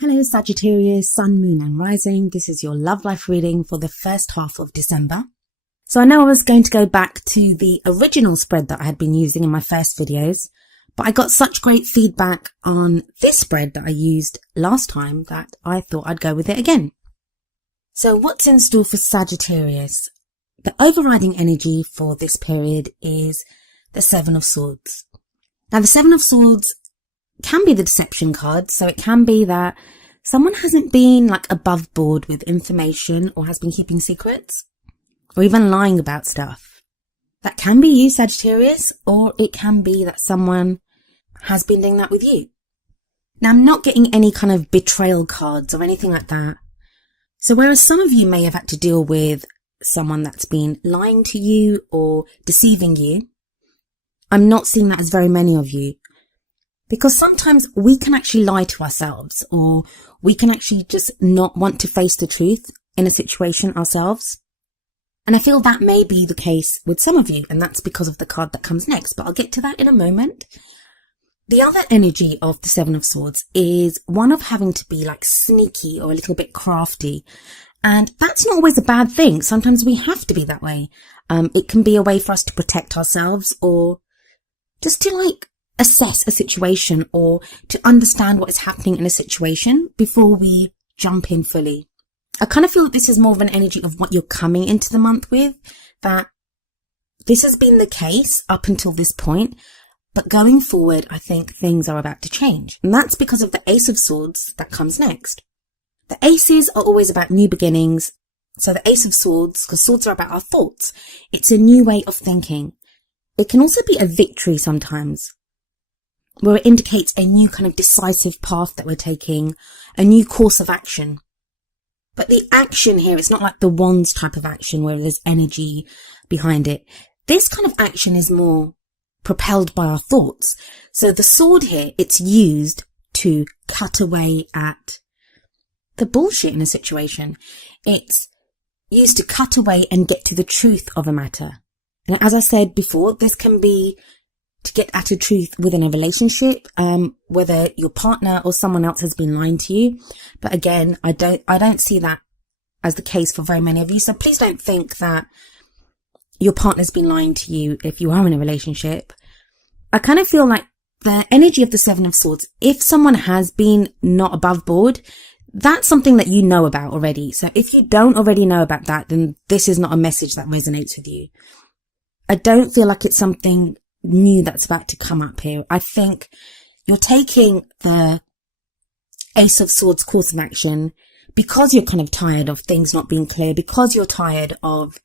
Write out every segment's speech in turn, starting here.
Hello Sagittarius, Sun, Moon and Rising. This is your love life reading for the first half of December. So I know I was going to go back to the original spread that I had been using in my first videos, but I got such great feedback on this spread that I used last time that I thought I'd go with it again. So what's in store for Sagittarius? The overriding energy for this period is the Seven of Swords. Now the Seven of Swords can be the deception card, so it can be that someone hasn't been above board with information or has been keeping secrets or even lying about stuff. That can be you, Sagittarius, or it can be that someone has been doing that with you. Now I'm not getting any kind of betrayal cards or anything like that. So whereas some of you may have had to deal with someone that's been lying to you or deceiving you, I'm not seeing that as very many of you. Because sometimes we can actually lie to ourselves, or we can actually just not want to face the truth in a situation ourselves. And I feel that may be the case with some of you, and that's because of the card that comes next, but I'll get to that in a moment. The other energy of the Seven of Swords is one of having to be sneaky or a little bit crafty. And that's not always a bad thing. Sometimes we have to be that way. It can be a way for us to protect ourselves, or just to assess a situation, or to understand what is happening in a situation before we jump in fully. I kind of feel that this is more of an energy of what you're coming into the month with, that this has been the case up until this point, but going forward, I think things are about to change. And that's because of the Ace of Swords that comes next. The aces are always about new beginnings. So the Ace of Swords, because swords are about our thoughts, it's a new way of thinking. It can also be a victory sometimes, where it indicates a new kind of decisive path that we're taking, a new course of action. But the action here, it's not like the wands type of action where there's energy behind it. This kind of action is more propelled by our thoughts. So the sword here, it's used to cut away at the bullshit in a situation. It's used to cut away and get to the truth of a matter. And as I said before, this can be to get at a truth within a relationship, whether your partner or someone else has been lying to you. But again, I don't see that as the case for very many of you. So please don't think that your partner's been lying to you if you are in a relationship. I kind of feel like the energy of the Seven of Swords, if someone has been not above board, that's something that you know about already. So if you don't already know about that, then this is not a message that resonates with you. I don't feel like it's something new that's about to come up here. I think you're taking the Ace of Swords course of action because you're kind of tired of things not being clear, because you're tired of,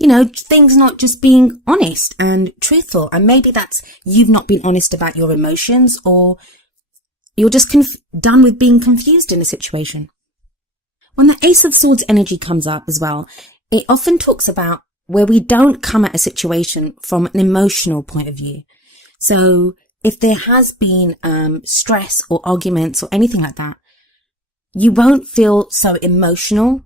things not just being honest and truthful. And maybe that's you've not been honest about your emotions, or you're just done with being confused in a situation. When the Ace of Swords energy comes up as well, it often talks about where we don't come at a situation from an emotional point of view. So if there has been stress or arguments or anything like that, you won't feel so emotional.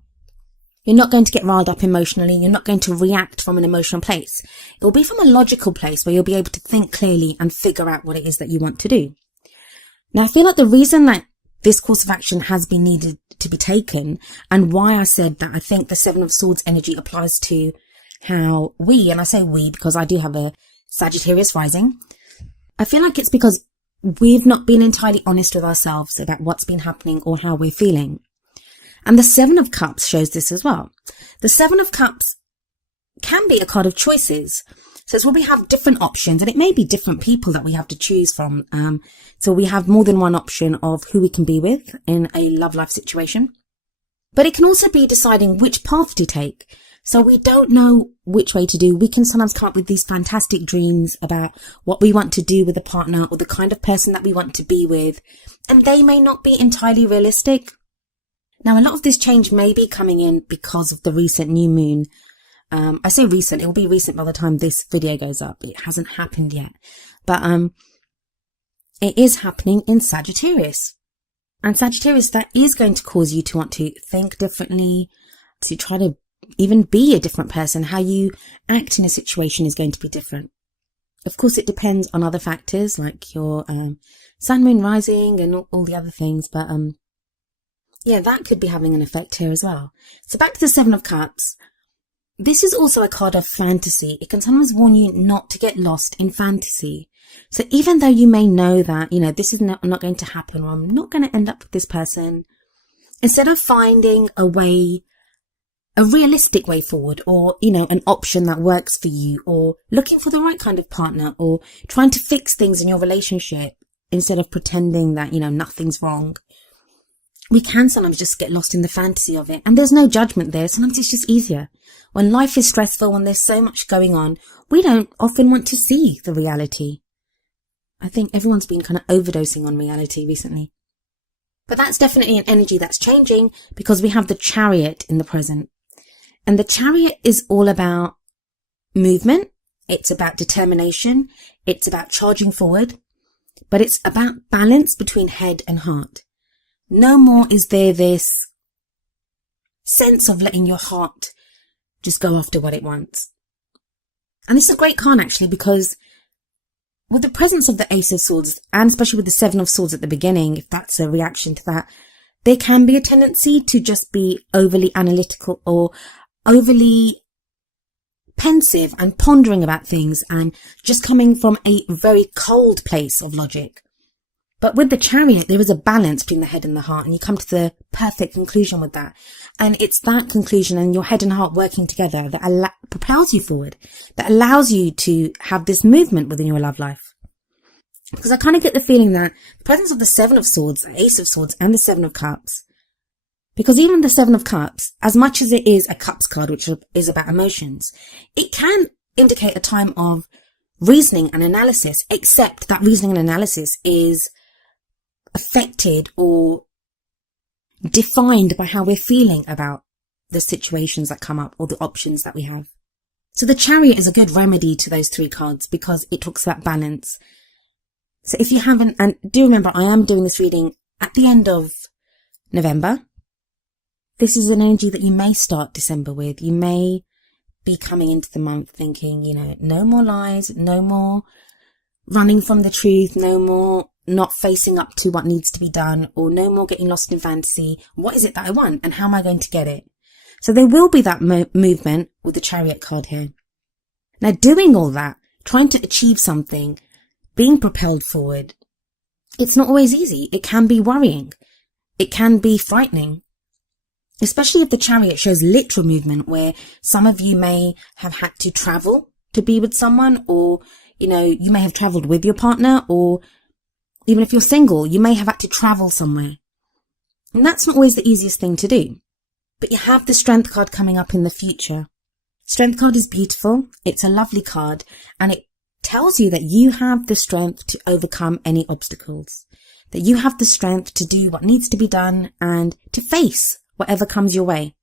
You're not going to get riled up emotionally. You're not going to react from an emotional place. It will be from a logical place where you'll be able to think clearly and figure out what it is that you want to do. Now, I feel like the reason that this course of action has been needed to be taken, and why I said that I think the Seven of Swords energy applies to how we, and I say we because I do have a Sagittarius rising, I feel like it's because we've not been entirely honest with ourselves about what's been happening or how we're feeling. And the Seven of Cups shows this as well. The Seven of Cups can be a card of choices. So it's where we have different options, and it may be different people that we have to choose from. So we have more than one option of who we can be with in a love life situation. But it can also be deciding which path to take. So we don't know which way to do. We can sometimes come up with these fantastic dreams about what we want to do with a partner or the kind of person that we want to be with, and they may not be entirely realistic. Now, a lot of this change may be coming in because of the recent new moon. I say recent, it will be recent by the time this video goes up. It hasn't happened yet, but it is happening in Sagittarius. And Sagittarius, that is going to cause you to want to think differently, to try to even be a different person. How you act in a situation is going to be different. Of course, it depends on other factors like your sun, moon, rising and all the other things. But Yeah, that could be having an effect here as well. So back to the Seven of Cups. This is also a card of fantasy. It can sometimes warn you not to get lost in fantasy. So even though you may know that, this is not going to happen, or I'm not going to end up with this person, instead of finding a realistic way forward, or, an option that works for you, or looking for the right kind of partner, or trying to fix things in your relationship instead of pretending that, nothing's wrong, we can sometimes just get lost in the fantasy of it. And there's no judgment there. Sometimes it's just easier. When life is stressful, when there's so much going on, we don't often want to see the reality. I think everyone's been kind of overdosing on reality recently. But that's definitely an energy that's changing, because we have the Chariot in the present. And the Chariot is all about movement. It's about determination. It's about charging forward. But it's about balance between head and heart. No more is there this sense of letting your heart just go after what it wants. And this is a great card actually, because with the presence of the Ace of Swords, and especially with the Seven of Swords at the beginning, if that's a reaction to that, there can be a tendency to just be overly analytical or overly pensive and pondering about things, and just coming from a very cold place of logic. But with the Chariot, there is a balance between the head and the heart, and you come to the perfect conclusion with that. And it's that conclusion and your head and heart working together that propels you forward, that allows you to have this movement within your love life. Because I kind of get the feeling that the presence of the Seven of Swords, the Ace of Swords, and the Seven of Cups, because even the Seven of Cups, as much as it is a Cups card, which is about emotions, it can indicate a time of reasoning and analysis, except that reasoning and analysis is affected or defined by how we're feeling about the situations that come up or the options that we have. So the Chariot is a good remedy to those three cards, because it talks about balance. So if you haven't, and do remember, I am doing this reading at the end of November. This is an energy that you may start December with. You may be coming into the month thinking, no more lies, no more running from the truth, no more not facing up to what needs to be done, or no more getting lost in fantasy. What is it that I want, and how am I going to get it? So there will be that movement with the Chariot card here. Now, doing all that, trying to achieve something, being propelled forward, it's not always easy. It can be worrying. It can be frightening. Especially if the Chariot shows literal movement, where some of you may have had to travel to be with someone, or, you may have traveled with your partner, or even if you're single, you may have had to travel somewhere. And that's not always the easiest thing to do. But you have the Strength card coming up in the future. Strength card is beautiful. It's a lovely card, and it tells you that you have the strength to overcome any obstacles, that you have the strength to do what needs to be done and to face whatever comes your way.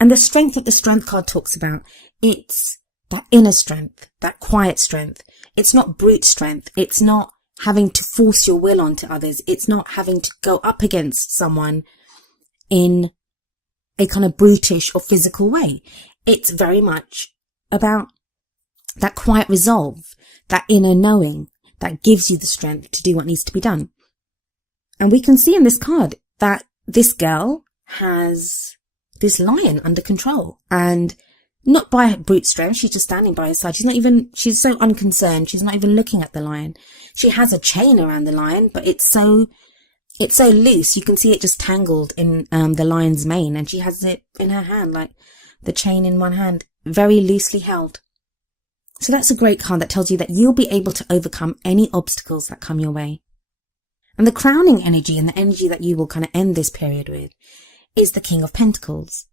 And the strength that the Strength card talks about, it's that inner strength, that quiet strength. It's not brute strength. It's not having to force your will onto others. It's not having to go up against someone in a kind of brutish or physical way. It's very much about that quiet resolve, that inner knowing that gives you the strength to do what needs to be done. And we can see in this card that this girl has this lion under control, and not by brute strength. She's just standing by his side. She's so unconcerned. She's not even looking at the lion. She has a chain around the lion, but it's so loose. You can see it just tangled in the lion's mane, and she has it in her hand, like the chain in one hand, very loosely held. So that's a great card that tells you that you'll be able to overcome any obstacles that come your way. And the crowning energy, and the energy that you will kind of end this period with, is the King of Pentacles.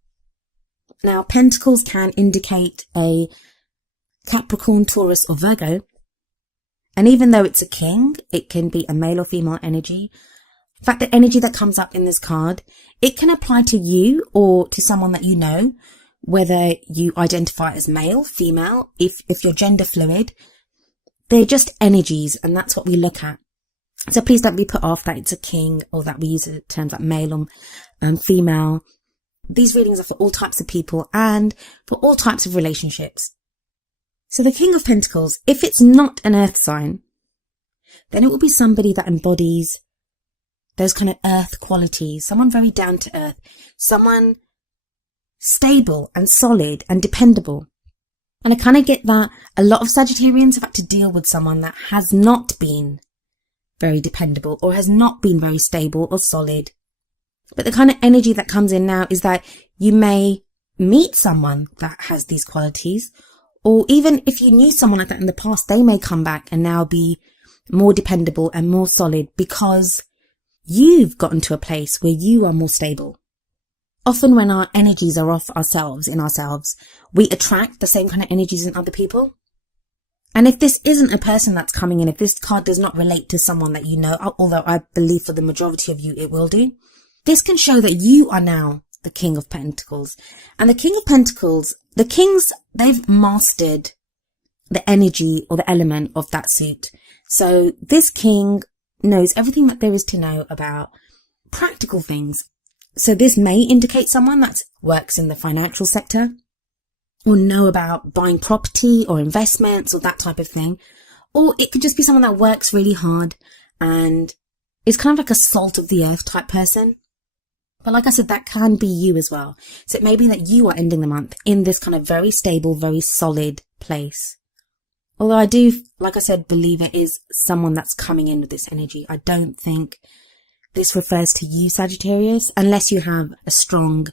Now, Pentacles can indicate a Capricorn, Taurus, or Virgo. And even though it's a king, it can be a male or female energy. In fact, the energy that comes up in this card, it can apply to you or to someone that you know, whether you identify as male, female, if you're gender fluid. They're just energies, and that's what we look at. So please don't be put off that it's a king, or that we use terms like male or female. These readings are for all types of people and for all types of relationships. So the King of Pentacles, if it's not an earth sign, then it will be somebody that embodies those kind of earth qualities, someone very down to earth, someone stable and solid and dependable. And I kind of get that a lot of Sagittarians have had to deal with someone that has not been very dependable or has not been very stable or solid. But the kind of energy that comes in now is that you may meet someone that has these qualities, or even if you knew someone like that in the past, they may come back and now be more dependable and more solid because you've gotten to a place where you are more stable. Often when our energies are off ourselves, in ourselves, we attract the same kind of energies in other people. And if this isn't a person that's coming in, if this card does not relate to someone that you know, although I believe for the majority of you it will do, this can show that you are now the King of Pentacles. And the King of Pentacles, the kings, they've mastered the energy or the element of that suit. So this king knows everything that there is to know about practical things. So this may indicate someone that works in the financial sector or know about buying property or investments or that type of thing. Or it could just be someone that works really hard and is kind of like a salt of the earth type person. But like I said, that can be you as well. So it may be that you are ending the month in this kind of very stable, very solid place. Although I do, like I said, believe it is someone that's coming in with this energy. I don't think this refers to you, Sagittarius, unless you have a strong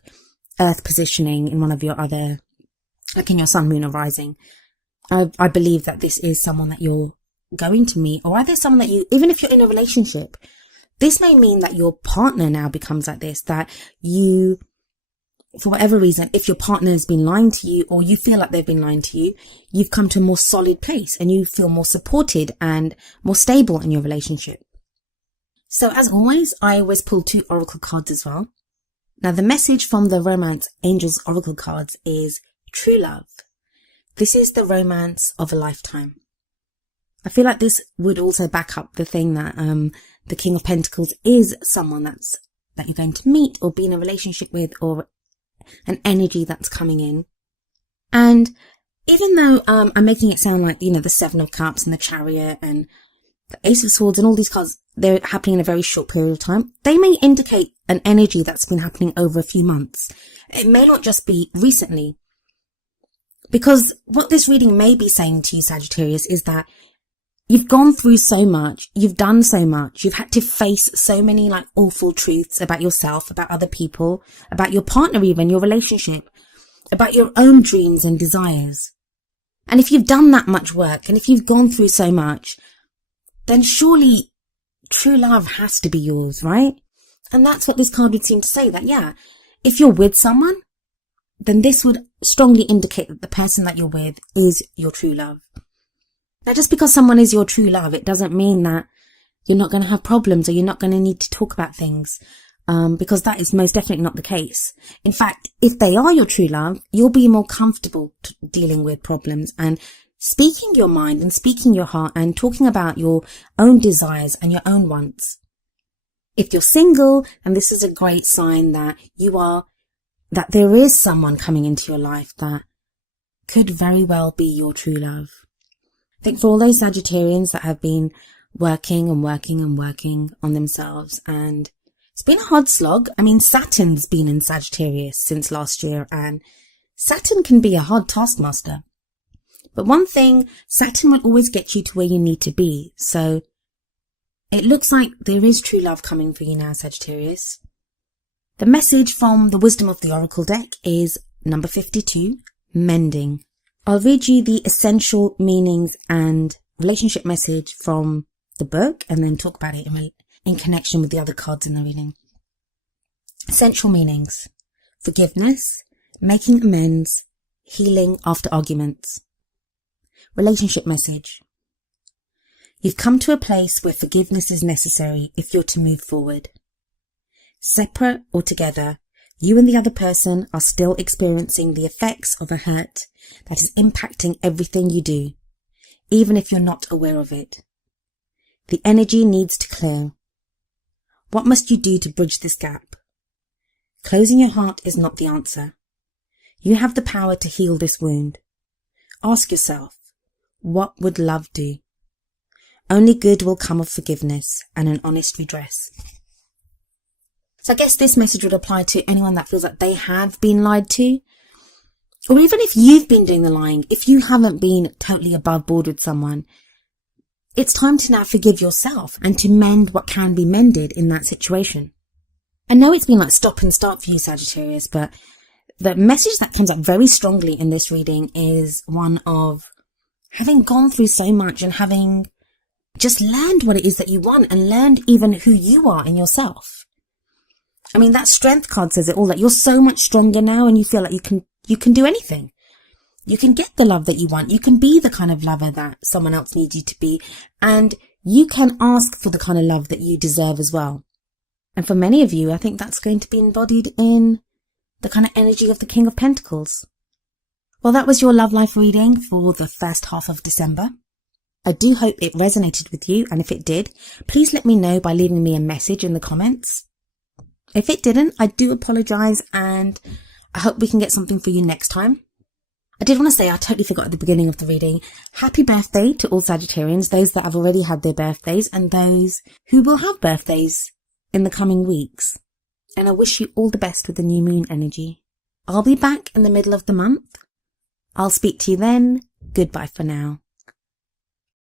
earth positioning in one of your other, like in your sun, moon or rising. I believe that this is someone that you're going to meet, or either someone that you, even if you're in a relationship, this may mean that your partner now becomes like this, that you, for whatever reason, if your partner has been lying to you or you feel like they've been lying to you, you've come to a more solid place and you feel more supported and more stable in your relationship. So as always, I always pull 2 oracle cards as well. Now the message from the Romance Angels oracle cards is true love. This is the romance of a lifetime. I feel like this would also back up the thing that the King of Pentacles is someone that you're going to meet or be in a relationship with, or an energy that's coming in. And even though I'm making it sound like, the 7 of Cups and the Chariot and the Ace of Swords and all these cards, they're happening in a very short period of time, they may indicate an energy that's been happening over a few months. It may not just be recently. Because what this reading may be saying to you, Sagittarius, is that you've gone through so much, you've done so much, you've had to face so many awful truths about yourself, about other people, about your partner even, your relationship, about your own dreams and desires. And if you've done that much work, and if you've gone through so much, then surely true love has to be yours, right? And that's what this card would seem to say, that yeah, if you're with someone, then this would strongly indicate that the person that you're with is your true love. Now, just because someone is your true love, it doesn't mean that you're not going to have problems or you're not going to need to talk about things, because that is most definitely not the case. In fact, if they are your true love, you'll be more comfortable dealing with problems and speaking your mind and speaking your heart and talking about your own desires and your own wants. If you're single, and this is a great sign that that there is someone coming into your life that could very well be your true love. I think for all those Sagittarians that have been working on themselves, and it's been a hard slog. I mean, Saturn's been in Sagittarius since last year, and Saturn can be a hard taskmaster. But one thing, Saturn will always get you to where you need to be. So it looks like there is true love coming for you now, Sagittarius. The message from the Wisdom of the Oracle deck is number 52, mending. I'll read you the essential meanings and relationship message from the book and then talk about it in connection with the other cards in the reading. Essential meanings: forgiveness, making amends, healing after arguments. Relationship message: you've come to a place where forgiveness is necessary if you're to move forward. Separate or together, you and the other person are still experiencing the effects of a hurt that is impacting everything you do, even if you're not aware of it. The energy needs to clear. What must you do to bridge this gap? Closing your heart is not the answer. You have the power to heal this wound. Ask yourself, what would love do? Only good will come of forgiveness and an honest redress. So I guess this message would apply to anyone that feels like they have been lied to. Or even if you've been doing the lying, if you haven't been totally above board with someone, it's time to now forgive yourself and to mend what can be mended in that situation. I know it's been like stop and start for you, Sagittarius, but the message that comes up very strongly in this reading is one of having gone through so much and having just learned what it is that you want and learned even who you are in yourself. I mean, that strength card says it all, that you're so much stronger now and you feel like you can do anything. You can get the love that you want. You can be the kind of lover that someone else needs you to be. And you can ask for the kind of love that you deserve as well. And for many of you, I think that's going to be embodied in the kind of energy of the King of Pentacles. Well, that was your love life reading for the first half of December. I do hope it resonated with you. And if it did, please let me know by leaving me a message in the comments. If it didn't, I do apologize and I hope we can get something for you next time. I did want to say, I totally forgot at the beginning of the reading, happy birthday to all Sagittarians, those that have already had their birthdays and those who will have birthdays in the coming weeks. And I wish you all the best with the new moon energy. I'll be back in the middle of the month. I'll speak to you then. Goodbye for now.